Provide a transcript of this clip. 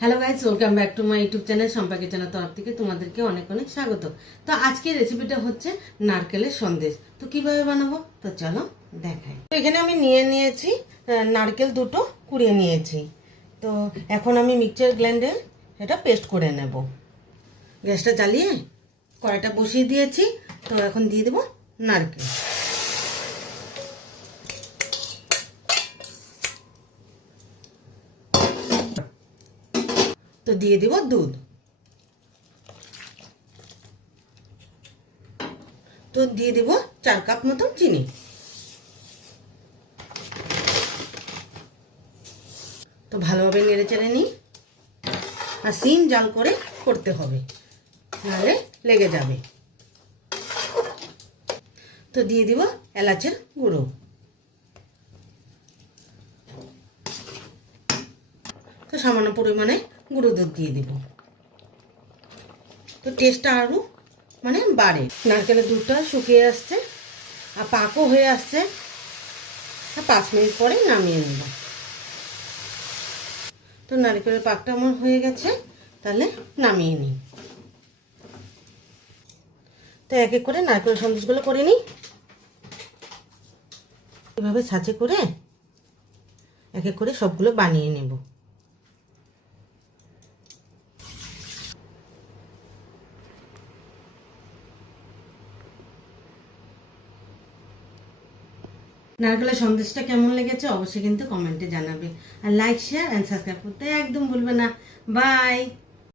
Hello guys, welcome back to my YouTube channel সম্পাকের channel তরফ থেকে তোমাদেরকে অনেক অনেক স্বাগত। তো আজকের রেসিপিটা হচ্ছে নারকেলের সন্দেশ। তো কিভাবে বানাবো তো চলো দেখাই। তো এখানে আমি নিয়ে নিয়েছি নারকেল দুটো কুড়িয়ে নিয়েছি। তো এখন আমি মিক্সচার গ্রাইন্ডারে এটা পেস্ট করে নেব। গ্যাসটা জ্বালিয়ে কড়াইটা বসিয়ে দিয়েছি। তো এখন দিয়ে দেবো নারকেল। তো দিয়ে দেব দুধ। তো দিয়ে দেব 4 কাপ মতন চিনি। তো ভালোভাবে নেড়ে চেড়ে নিই, আর সিম জাল করে করতে হবে, নাহলে লেগে যাবে। তো দিয়ে দিব এলাচের গুঁড়ো। তো সামান্য পরিমাণে গুঁড়ো দুধ দিয়ে দিব। তো টেস্টটা আরও বাড়ে। নারকেলের দুধটা শুকিয়ে আসছে আর পাকও হয়ে আসছে। 5 মিনিট পরে নামিয়ে নেব। তো নারকেলের পাকটা আমার হয়ে গেছে, তাহলে নামিয়ে নিই। তো এক এক করে নারকেলের সন্দেশগুলো করে নিই। এভাবে ছাঁচে করে এক এক করে সবগুলো বানিয়ে নেব। নারকেলের সন্দেশটা কেমন লেগেছে অবশ্যই কিন্তু কমেন্টে জানাবে, আর লাইক শেয়ার এন্ড সাবস্ক্রাইব করতে একদম ভুলবে না। বাই।